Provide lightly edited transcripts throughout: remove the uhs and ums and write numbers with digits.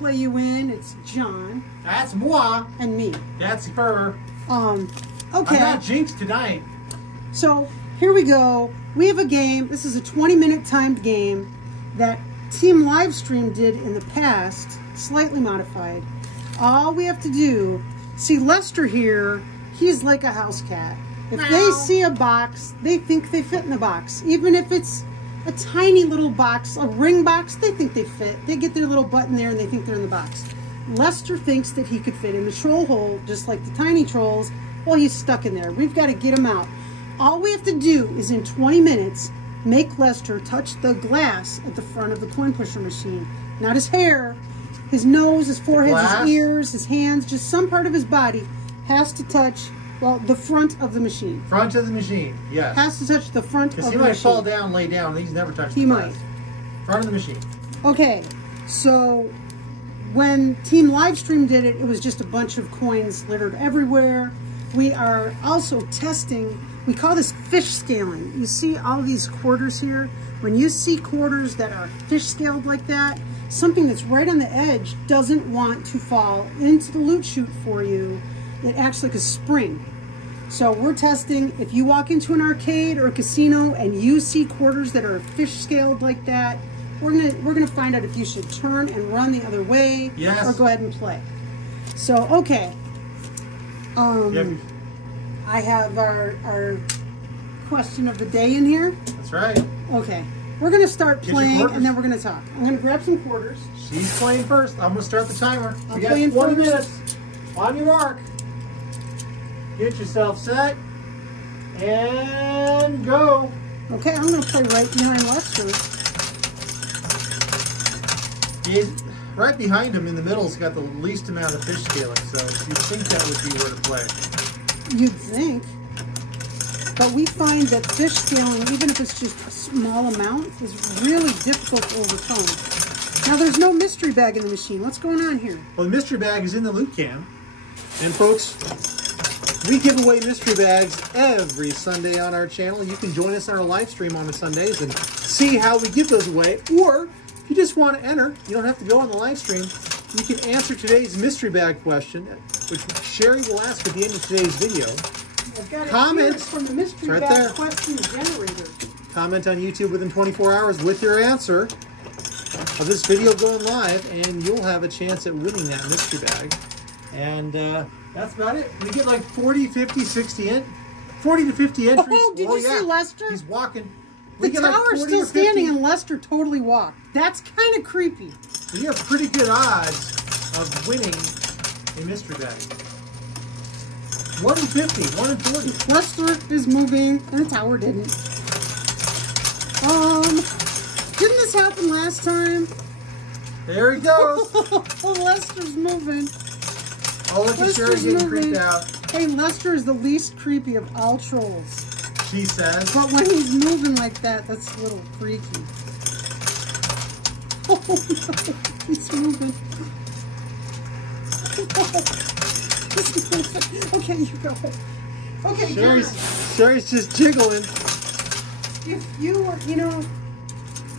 play you in. It's John. That's moi. And me. That's her. Okay. I'm not jinxed tonight. So here we go. We have a game. This is a 20-minute timed game that Team Livestream did in the past, slightly modified. All we have to do, see Lester here, he's like a house cat. If they see a box, they think they fit in the box. Even if it's a tiny little box, a ring box, they think they fit. They get their little button there and they think they're in the box. Lester thinks that he could fit in the troll hole, just like the tiny trolls. Well, he's stuck in there. We've got to get him out. All we have to do is in 20 minutes, make Lester touch the glass at the front of the coin pusher machine. Not his hair, his nose, his forehead, his ears, his hands, just some part of his body has to touch, well, the front of the machine. Front of the machine, yes. Has to touch the front of the machine. Because he might fall down, lay down. He's never touched the glass. He might. Front of the machine. Okay, so when Team Livestream did it, it was just a bunch of coins littered everywhere. We are also testing, we call this fish scaling. You see all these quarters here? When you see quarters that are fish scaled like that, something that's right on the edge doesn't want to fall into the loot chute for you. It acts like a spring. So we're testing, if you walk into an arcade or a casino and you see quarters that are fish scaled like that, we're gonna find out if you should turn and run the other way, yes, or go ahead and play. So okay. I have our question of the day in here. That's right. Okay. We're going to start playing and then we're going to talk. I'm going to grab some quarters. She's playing first. I'm going to start the timer. I'm playing 20 first. minutes. On your mark. Get yourself set. And go. Okay, I'm going to play right behind Lester. He's right behind him in the middle. Has got the least amount of fish scaling, so you'd think that would be where to play. You'd think. But we find that fish scaling, even if it's just a small amount, is really difficult to overcome. Now, there's no mystery bag in the machine. What's going on here? Well, the mystery bag is in the loot can. And folks, we give away mystery bags every Sunday on our channel. You can join us on our live stream on the Sundays and see how we give those away. Or, if you just want to enter, you don't have to go on the live stream. You can answer today's mystery bag question, which Sherry will ask at the end of today's video. I've got Comment from the mystery right bag there. question generator. Comment on YouTube within 24 hours with your answer of this video going live, and you'll have a chance at winning that mystery bag. And that's about it. We get like 40 to 50 entries. Oh, did you see Lester? He's walking. The tower's still standing and Lester totally walked. That's kind of creepy. We have pretty good odds of winning a mystery bag. 1 in 50, 1 in 40. Lester is moving and the tower didn't. Didn't this happen last time? There he goes. Lester's moving. Oh, look at Sherry getting creeped out. Hey, Lester is the least creepy of all trolls. She says. But when he's moving like that, that's a little freaky. Oh no, he's moving. Okay, you go. Okay, Sherry's just jiggling. If you were, you know,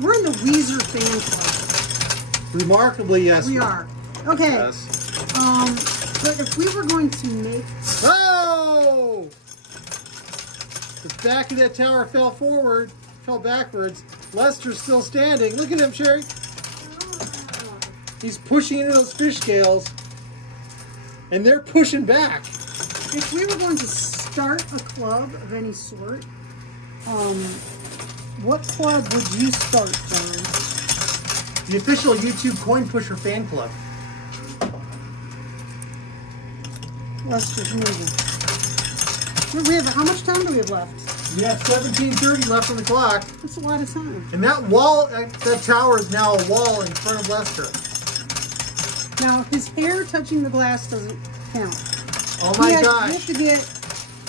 we're in the Weezer fan club. Remarkably, yes. We are. Okay. Yes. But if we were going to make... Oh! The back of that tower fell backwards. Lester's still standing. Look at him, Sherry. He's pushing into those fish scales. And they're pushing back. If we were going to start a club of any sort, what club would you start, John? The official YouTube Coin Pusher fan club. Lester's moving. We have, how much time do we have left? We have 17:30 left on the clock. That's a lot of time. And that wall, that tower is now a wall in front of Lester. Now, his hair touching the glass doesn't count. Oh my gosh. You have to get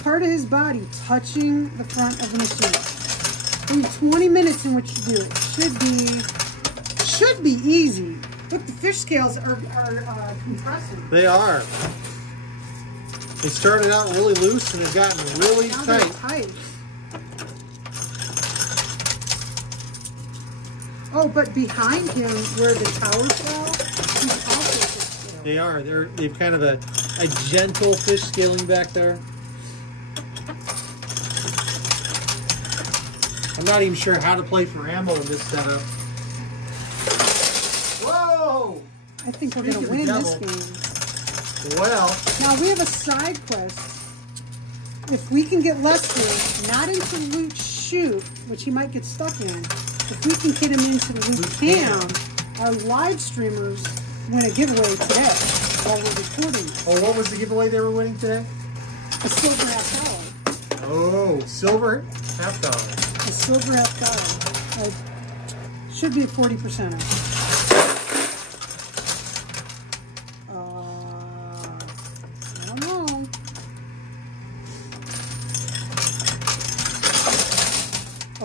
part of his body touching the front of the machine. We have 20 minutes in which to do it. Should be easy. Look, the fish scales are compressing. They are. They started out really loose and they've gotten really tight. Oh, but behind him, where the tower fell, he's They are. They've kind of a gentle fish scaling back there. I'm not even sure how to play for ammo in this setup. Whoa! I think we're going to win this game. Well, now we have a side quest. If we can get Lester not into loot chute, which he might get stuck in, if we can get him into loot cam, our live streamers win a giveaway today while we're recording this. Oh, what was the giveaway they were winning today? A silver $half. Oh, silver $half. A silver $half. Should be a 40%. I don't know.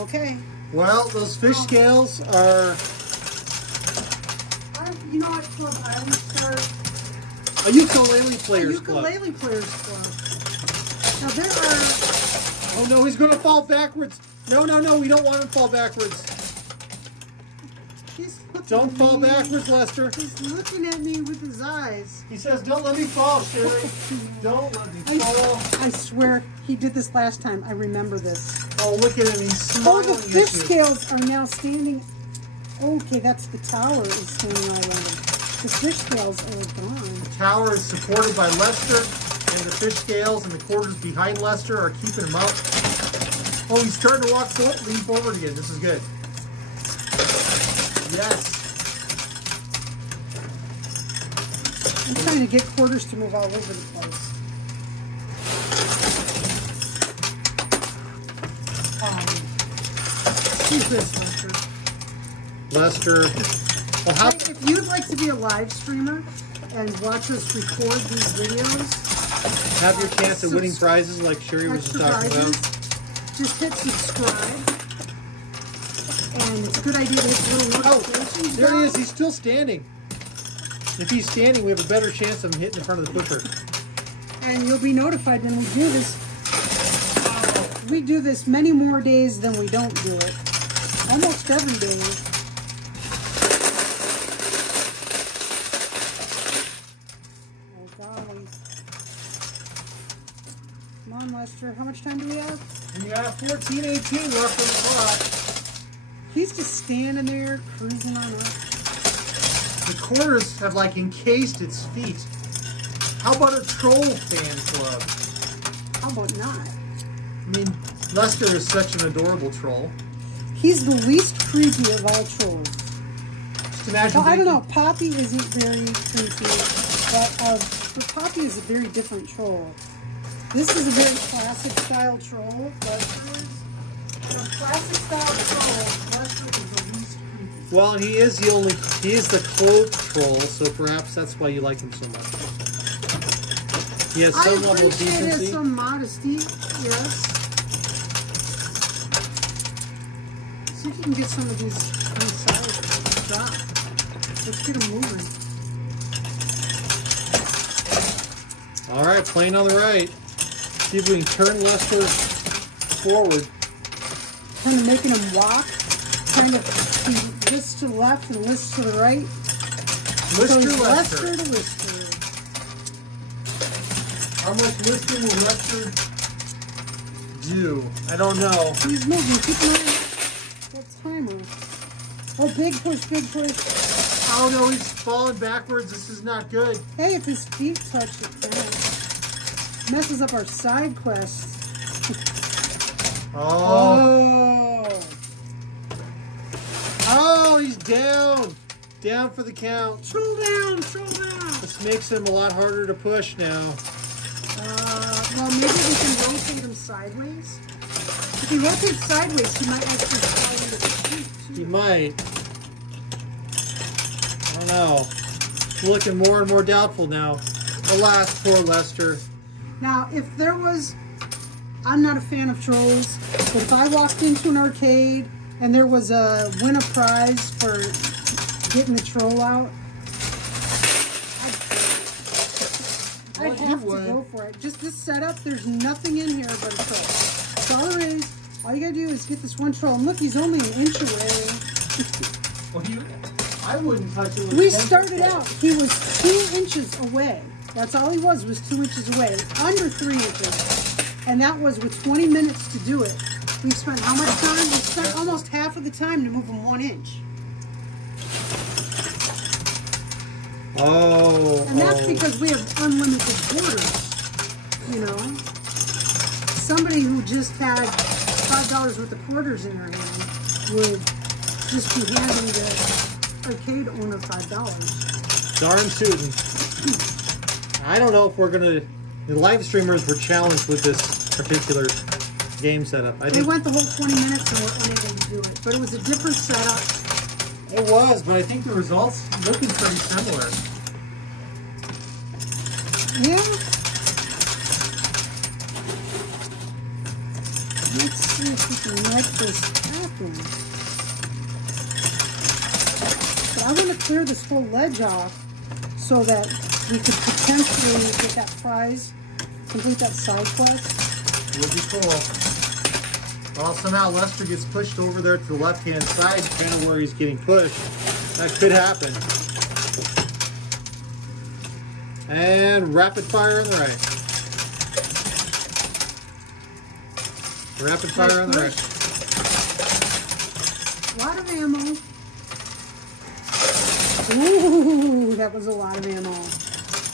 Okay. Well, those fish scales are... You know what club I always start? A ukulele players club. A ukulele players club. Now there are... Oh no, he's going to fall backwards. No, we don't want him to fall backwards. Don't fall backwards, Lester. He's looking at me with his eyes. He says, don't let me fall, Sherry. Don't let me fall. I swear, he did this last time. I remember this. Oh, look at him. He's smiling. Oh, the fish scales are now standing... Okay, that's the tower is standing all around him. The fish scales are gone. The tower is supported by Lester, and the fish scales and the quarters behind Lester are keeping him up. Oh, he's starting to lean forward again. This is good. Yes. I'm trying to get quarters to move all over the place. Who's this, Lester? Lester. Well, if you'd like to be a live streamer and watch us record these videos, have your chance at winning prizes like Sherry was just talking about. Just hit subscribe. And it's a good idea to hit the little notifications. There he is. He's still standing. If he's standing, we have a better chance of him hitting in front of the pusher. And you'll be notified when we do this. We do this many more days than we don't do it. Almost every day. Oh, golly. Come on, Lester. How much time do we have? We got 14:18 left on the clock. He's just standing there, cruising on up. The quarters have like encased its feet. How about a troll fan club? How about not? I mean, Lester is such an adorable troll. He's the least creepy of all trolls. Just imagine. Well, I don't know. Poppy isn't very creepy, but Poppy is a very different troll. This is a very classic style troll. Lester is a classic style troll. Lester is the least creepy. Well, he is the clothed troll, so perhaps that's why you like him so much. He has some level of decency. He has some modesty, yes. See if you can get some of these inside. Drop. Let's get them moving. All right, playing on the right. See if we can turn Lester forward. Kind of making him walk. Kind of this to the left and this to the right. Lester. Lester to Lester. How much listing will Lester do? I don't know. He's moving. Keep an eye on that timer. Oh, big push, big push. Oh no, he's falling backwards. This is not good. Hey, if his feet touch it, messes up our side quests. Oh. Oh, he's down. Down for the count. Troll down, troll down. This makes him a lot harder to push now. Well, maybe we can rotate him sideways. If he rotates sideways, he might actually fall into the chute, too. He might. I don't know. It's looking more and more doubtful now. Alas, poor Lester. Now, if there was... I'm not a fan of trolls, but if I walked into an arcade and there was a win a prize for getting the troll out, I'd have to go for it. Just this setup, there's nothing in here but a troll. So all there is, all you gotta do is get this one troll. And look, he's only an inch away. Well, I wouldn't touch it with We started out, he was 2 inches away. That's all he was 2 inches away. Under 3 inches. And that was with 20 minutes to do it. We spent how much time? We spent almost half of the time to move him 1 inch. Oh. And that's because we have unlimited quarters, you know. Somebody who just had $5 worth of quarters in their hand would just be handing the arcade owner $5. Darn tootin'. I don't know if we're gonna. The live streamers were challenged with this particular game setup. I think they went the whole 20 minutes and were unable to do it, but it was a different setup. It was, but I think the results looking pretty similar. Yeah. Let's see if we can make this happen. But I want to clear this whole ledge off so that we could potentially get that prize, complete that side quest. Would be cool. Well, somehow Lester gets pushed over there to the left-hand side, kind of where he's getting pushed. That could happen. And rapid fire on the right. Rapid fire on the right. A lot of ammo. Ooh, that was a lot of ammo.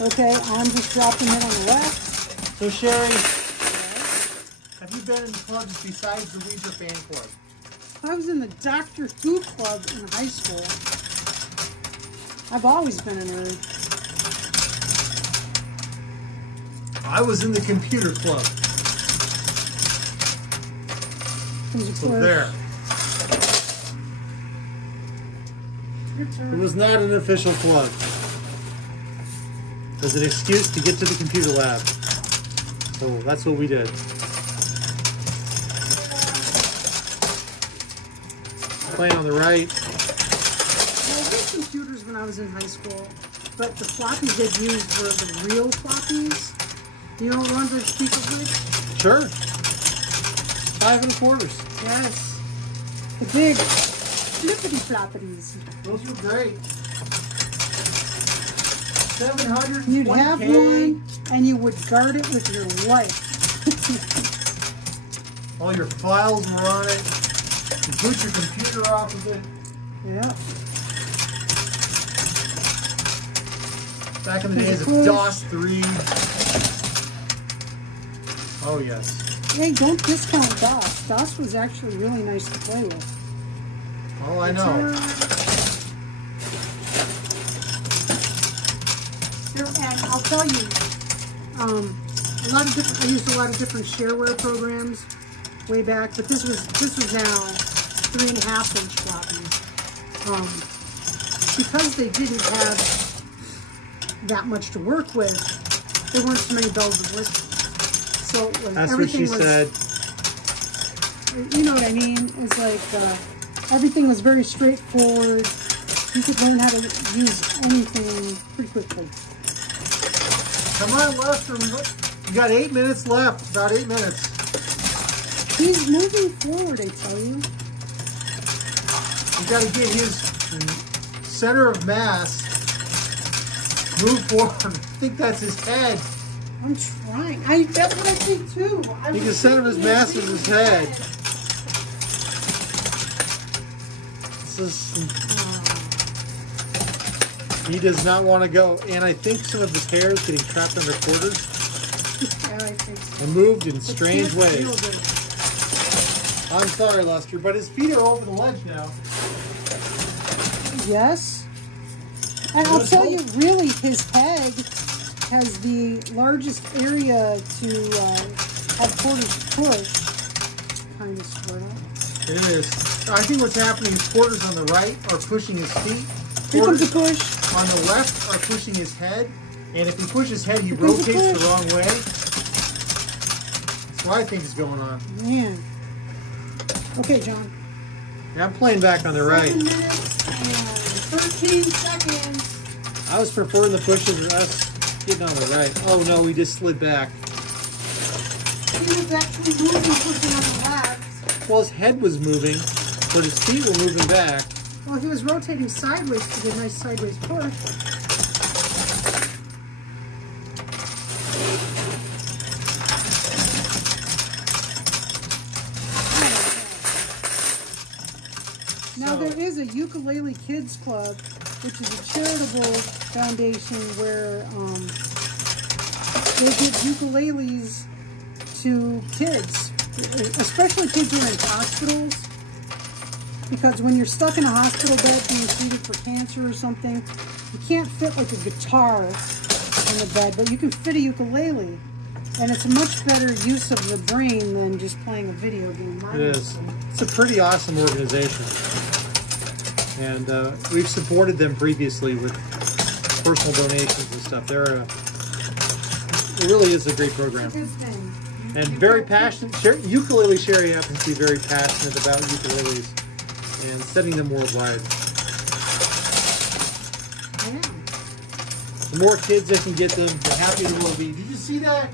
Okay, I'm just dropping it on the left. So Sherry, have you been in clubs besides the Ouija fan club? I was in the Doctor Who club in high school. I've always been a nerd. I was in the computer club. So there. Your turn. It was not an official club. It was an excuse to get to the computer lab. So that's what we did. Playing on the right. Well, I did computers when I was in high school, but the floppies they'd used were the real floppies. You know the ones that speak of which? Sure. 5 1/4. Yes. The big flippity floppities. Those were great. 700. You'd have one and you would guard it with your life. All your files were on it. You boot your computer off of it. Yeah. Back in the days of DOS 3. Oh, yes. Hey, don't discount DOS. DOS was actually really nice to play with. Oh, I know. And I'll tell you, I used a lot of different shareware programs way back, but this was now 3.5 inch floppies. Because they didn't have that much to work with, there weren't so many bells and whistles. So that's what she said. You know what I mean? It's like everything was very straightforward. You could learn how to use anything pretty quickly. Come on, Lester. We got 8 minutes left. About 8 minutes. He's moving forward, I tell you. We got to get his center of mass move forward. I think that's his head. I'm trying. That's what I think too. I think the center of his mass is his head. This is. He does not want to go, and I think some of his hair is getting trapped under quarters. Yeah, I think so. And moved in strange ways. I'm sorry, Lester, but his feet are over the ledge now. Yes. And I'll tell you, really, his head has the largest area to have quarters push. Kind of sort of. It is. I think what's happening is quarters on the right are pushing his feet. Here comes the push. On the left are pushing his head, and if he pushes his head, he rotates the wrong way. That's what I think is going on. Man. Okay, John. Yeah, I'm playing back on the right. 7 minutes and 13 seconds. I was preferring the pushes of us getting on the right. Oh no, we just slid back. He was actually moving, pushing on the left. Well, his head was moving, but his feet were moving back. Well, he was rotating sideways to get a nice sideways push. Now there is a Ukulele Kids Club, which is a charitable foundation where they give ukuleles to kids, especially kids who are in hospitals. Because when you're stuck in a hospital bed being treated for cancer or something, you can't fit like a guitar on the bed, but you can fit a ukulele. And it's a much better use of the brain than just playing a video game. It is. It's a pretty awesome organization. And we've supported them previously with personal donations and stuff. It really is a great program. It's a good thing. And very passionate. Ukulele Sherry happens to be very passionate about ukuleles and sending them worldwide. I am. The more kids that can get them, the happier they will be. Did you see that?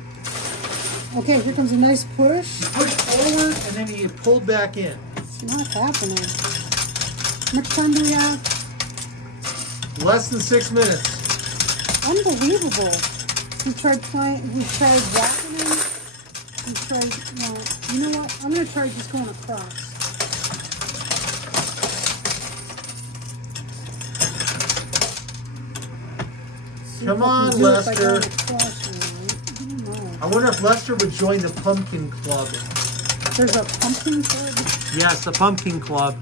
Okay, here comes a nice push. You push forward and then you pulled back in. It's not happening. How much time do we have? Less than 6 minutes. Unbelievable. We tried walking in. We tried, well, you know what? I'm going to try just going across. Come on, Lester. I wonder if Lester would join the Pumpkin Club. There's a pumpkin club? Yes, the Pumpkin Club.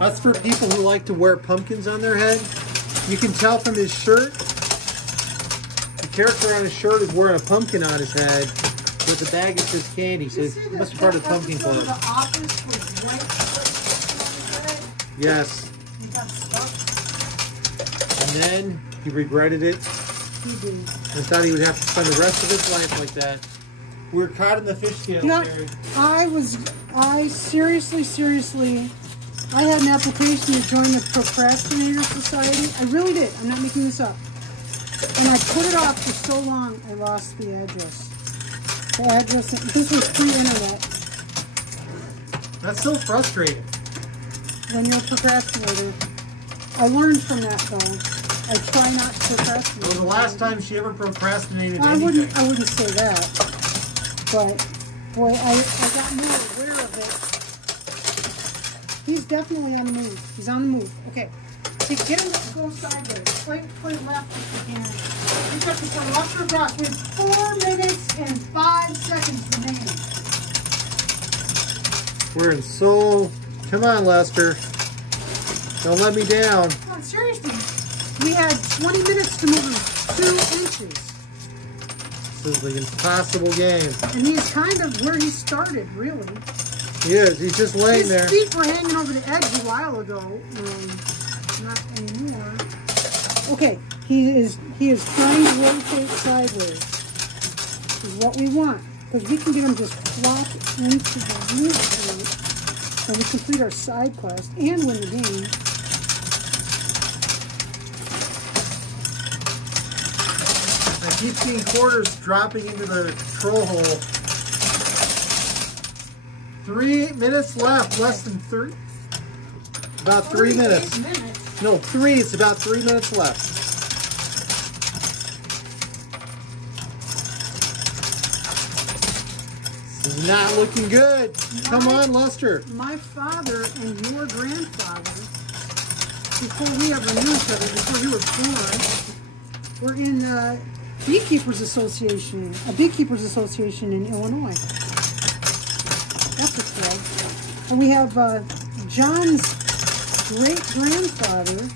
That's for people who like to wear pumpkins on their head. You can tell from his shirt. The character on his shirt is wearing a pumpkin on his head with a bag that says candy. So it must be part of the Pumpkin Club. The office with white. Yes. He got stuck. And then he regretted it. He did. And thought he would have to spend the rest of his life like that. We were caught in the fish scale, Jerry. I seriously, I had an application to join the Procrastinator Society. I really did. I'm not making this up. And I put it off for so long, I lost the address. The address, this was pre-internet. That's so frustrating. When you're a procrastinator. I learned from that, though. I try not to procrastinate. It was the last time she ever procrastinated I anything. wouldn't say that. But, boy, I got more aware of it. He's definitely on the move. He's on the move. Okay. Get him to go sideways. Play left if you can. You got to play left or across. We have 4 minutes and 5 seconds remaining. We're in so... Come on, Lester. Don't let me down. Come on, seriously. We had 20 minutes to move him 2 inches. This is the impossible game. And he's kind of where he started, really. He is. He's just laying there. His feet were hanging over the edge a while ago. Not anymore. Okay, he is trying to rotate sideways. This is what we want. Because we can get him just flop into the root plate. And we complete our side quest and win the game. I keep seeing quarters dropping into the troll hole. 3 minutes left. Less than 3. About 3 minutes. No, 3. It's about 3 minutes left. This is not looking good. Come on, Lester. My father and your grandfather, before we ever knew each other, before you were born, were in a beekeepers association in Illinois. That's a club. And we have John's great-grandfather.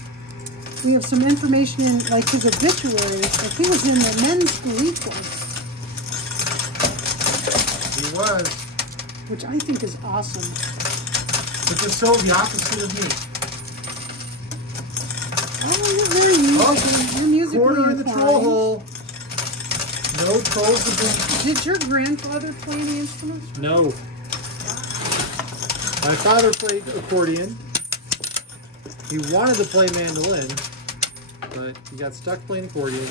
We have some information in, like, his obituary. Like, he was in the men's glee club. He was. Which I think is awesome. Which is so the opposite of me. Oh, you're very musically, you're musically Quarter in the inclined. troll hole. No trolls have been... Did your grandfather play any instruments? No. My father played accordion. He wanted to play mandolin, but he got stuck playing accordion.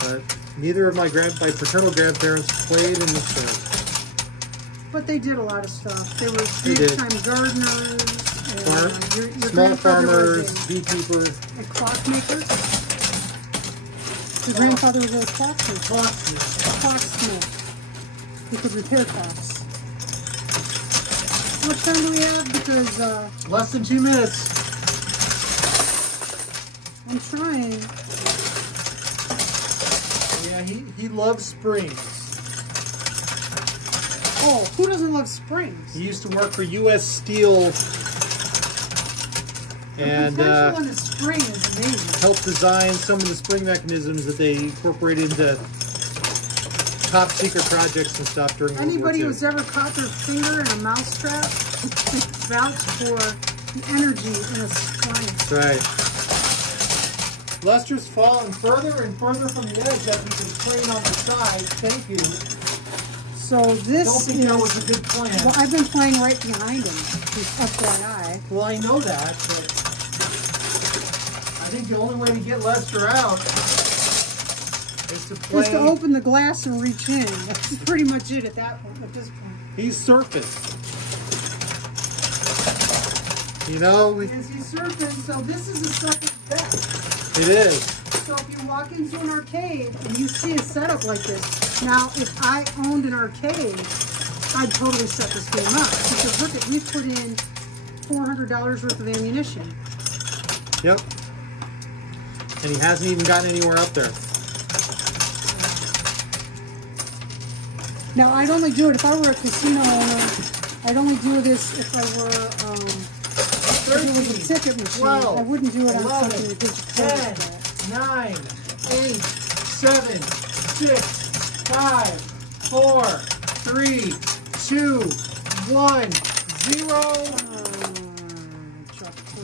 But neither of my paternal grandparents played an instrument. But they did a lot of stuff. They were They did. big-time gardeners. And, your Small grandfather farmers, was beekeepers. a clockmaker. Your grandfather was a clocksmith. Clocksmith. He could repair clocks. What time do we have? Because Less than 2 minutes. I'm trying. Yeah, he loves springs. Oh, who doesn't love springs? He used to work for U.S. Steel and the potential in a spring is amazing. helped design some of the spring mechanisms that they incorporated into top secret projects and stuff during World War Anybody II. who's ever caught their finger in a mousetrap vouch for the energy in a spring. That's right. Lester's fallen further and further from the edge as we complain on the side. Thank you. So this Don't think that was a good plan. Well, I've been playing right behind him. FYI. Well, I know that, but I think the only way to get Lester out is to play. Just to open the glass and reach in. That's pretty much it at that point. At this point. He's surfing. You know, Is he surfing? So this is a second bet. it is. So if you walk into an arcade and you see a setup like this, now if I owned an arcade, I'd totally set this game up. Because look at, we put in $400 worth of ammunition. Yep. And he hasn't even gotten anywhere up there. Now I'd only do it if I were a casino owner. I'd only do this if I were, if it was a ticket machine. 12, I wouldn't do it on 11, something that gives you 10, credit. 9, 8, 7, 6, 5, 4, 3, 2, 1, 0.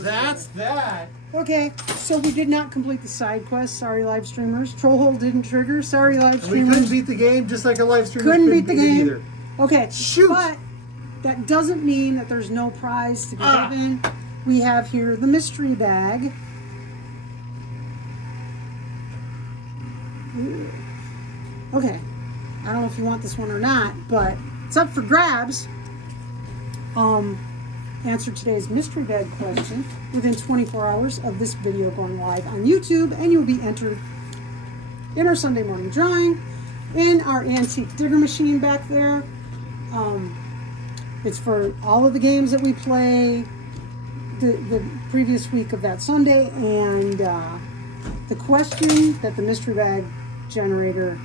That's that. Okay, so we did not complete the side quest. Sorry, live streamers. Trollhole didn't trigger. Sorry, live And we streamers. couldn't beat the game just like a live streamer Couldn't beat the it game. either. Okay, Shoot. but that doesn't mean that there's no prize to be given. We have here the mystery bag. Ooh. Okay, I don't know if you want this one or not, but it's up for grabs. Answer today's mystery bag question within 24 hours of this video going live on YouTube, and you'll be entered in our Sunday morning drawing in our antique digger machine back there. It's for all of the games that we play the previous week of that Sunday, and the question that the mystery bag generator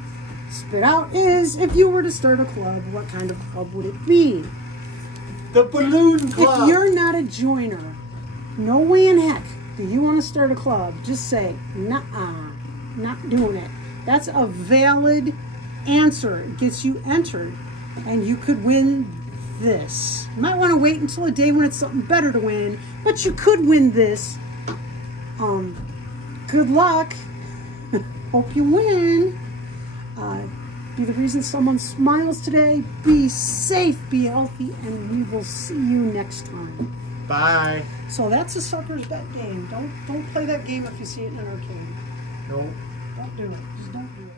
spit out is, if you were to start a club, what kind of club would it be? The Balloon Club. If you're not a joiner, no way in heck do you want to start a club. Just say, nuh-uh, not doing it. That's a valid answer. It gets you entered, and you could win this. You might want to wait until a day when it's something better to win, but you could win this. Good luck. Hope you win. Be the reason someone smiles today. Be safe, be healthy, and we will see you next time. Bye. So that's a sucker's bet game. Don't play that game if you see it in an arcade. No. Don't do it. Just don't do it.